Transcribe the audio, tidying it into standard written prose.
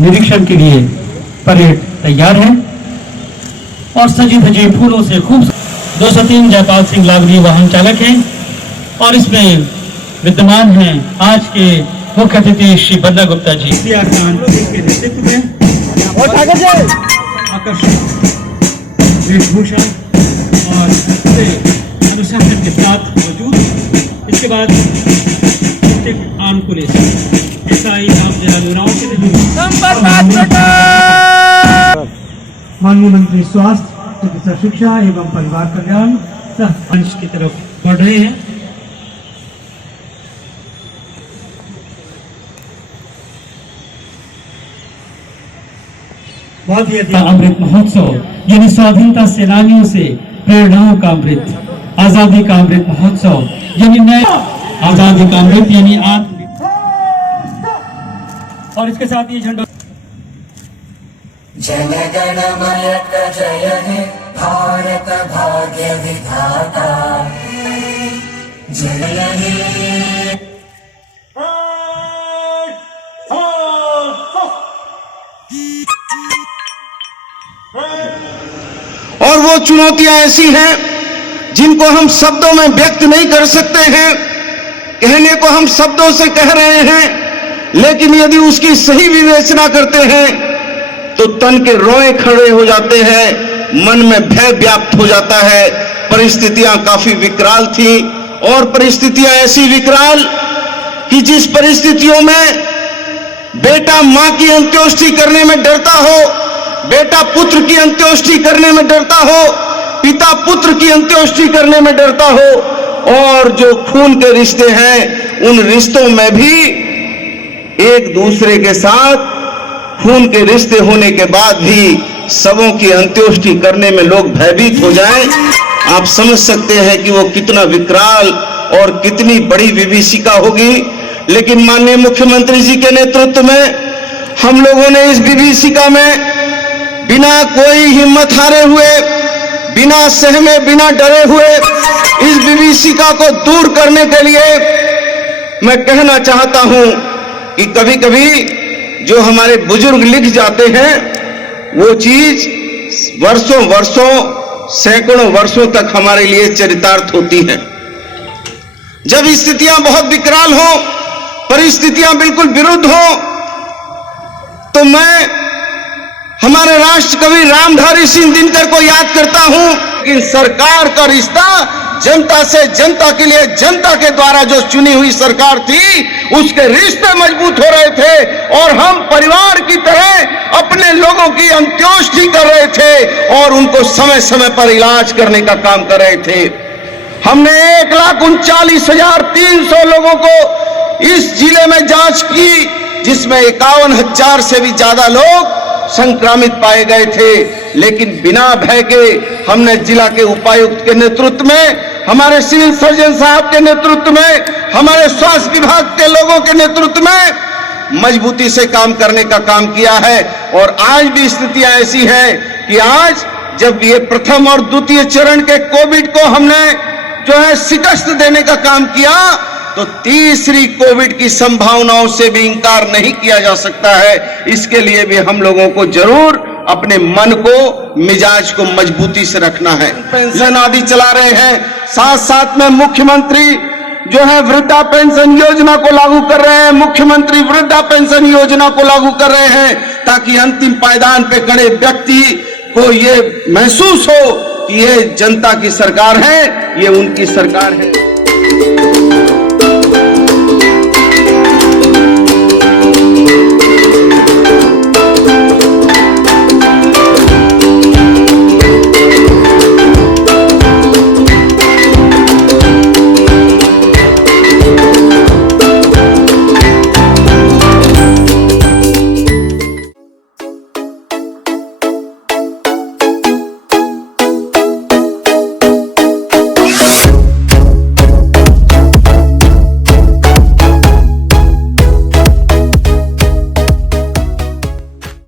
निरीक्षण के लिए परेड तैयार है और सजी धजी फूलों से खूब 203 जयपाल सिंह लावली वाहन चालक हैं और इसमें विद्यमान हैं आज के मुख्य अतिथि श्री बन्ना गुप्ता जी के नेतृत्व में आकर्षक वेशभूषा और अनुशासन के साथ मौजूद। इसके बाद आर्म पुलिस SI माननीय मंत्री स्वास्थ्य, चिकित्सा शिक्षा एवं परिवार कल्याण अंश की तरफ बढ़ रहे हैं। बहुत ही अमृत महोत्सव यानी स्वाधीनता सेनानियों से प्रेरणाओं का अमृत, आजादी का अमृत महोत्सव यानी नए आजादी का अमृत यानी और इसके साथ ये झंडा जन गण मन जय हे भारत भाग्य विधाता जय हे। और वो चुनौतियां ऐसी हैं जिनको हम शब्दों में व्यक्त नहीं कर सकते हैं, कहने को हम शब्दों से कह रहे हैं, लेकिन यदि उसकी सही विवेचना करते हैं तो तन के रोए खड़े हो जाते हैं, मन में भय व्याप्त हो जाता है। परिस्थितियां काफी विकराल थी और परिस्थितियां ऐसी विकराल कि जिस परिस्थितियों में बेटा मां की अंत्येष्टि करने में डरता हो, बेटा पुत्र की अंत्येष्टि करने में डरता हो, पिता पुत्र की अंत्येष्टि करने में डरता हो, और जो खून के रिश्ते हैं उन रिश्तों में भी एक दूसरे के साथ खून के रिश्ते होने के बाद भी सबों की अंत्येष्टि करने में लोग भयभीत हो जाएं, आप समझ सकते हैं कि वो कितना विकराल और कितनी बड़ी विभीषिका होगी। लेकिन माननीय मुख्यमंत्री जी के नेतृत्व में हम लोगों ने इस विभीषिका में बिना कोई हिम्मत हारे हुए, बिना सहमे, बिना डरे हुए इस विभीषिका को दूर करने के लिए मैं कहना चाहता हूं कि कभी कभी जो हमारे बुजुर्ग लिख जाते हैं वो चीज वर्षों वर्षों, सैकड़ों वर्षों तक हमारे लिए चरितार्थ होती है। जब स्थितियां बहुत विकराल हो, परिस्थितियां बिल्कुल विरुद्ध हो, तो मैं हमारे राष्ट्र कवि रामधारी सिंह दिनकर को याद करता हूं कि सरकार का रिश्ता जनता से, जनता के लिए, जनता के द्वारा जो चुनी हुई सरकार थी उसके रिश्ते मजबूत हो रहे थे और हम परिवार की तरह अपने लोगों की अंत्येष्टि कर रहे थे और उनको समय समय पर इलाज करने का काम कर रहे थे। हमने 1,39,300 लोगों को इस जिले में जांच की, जिसमें 51,000 से भी ज्यादा लोग संक्रमित पाए गए थे। लेकिन बिना भय के हमने जिला के उपायुक्त के नेतृत्व में, हमारे सिविल सर्जन साहब के नेतृत्व में, हमारे स्वास्थ्य विभाग के लोगों के नेतृत्व में मजबूती से काम करने का काम किया है। और आज भी स्थितियां ऐसी हैं कि आज जब ये प्रथम और द्वितीय चरण के कोविड को हमने जो है शिकस्त देने का काम किया, तो तीसरी कोविड की संभावनाओं से भी इंकार नहीं किया जा सकता है। इसके लिए भी हम लोगों को जरूर अपने मन को, मिजाज को मजबूती से रखना है। पेंशन आदि चला रहे हैं, साथ साथ में मुख्यमंत्री जो है वृद्धा पेंशन योजना को लागू कर रहे हैं, मुख्यमंत्री वृद्धा पेंशन योजना को लागू कर रहे हैं ताकि अंतिम पायदान पे खड़े व्यक्ति को ये महसूस हो कि ये जनता की सरकार है, ये उनकी सरकार है।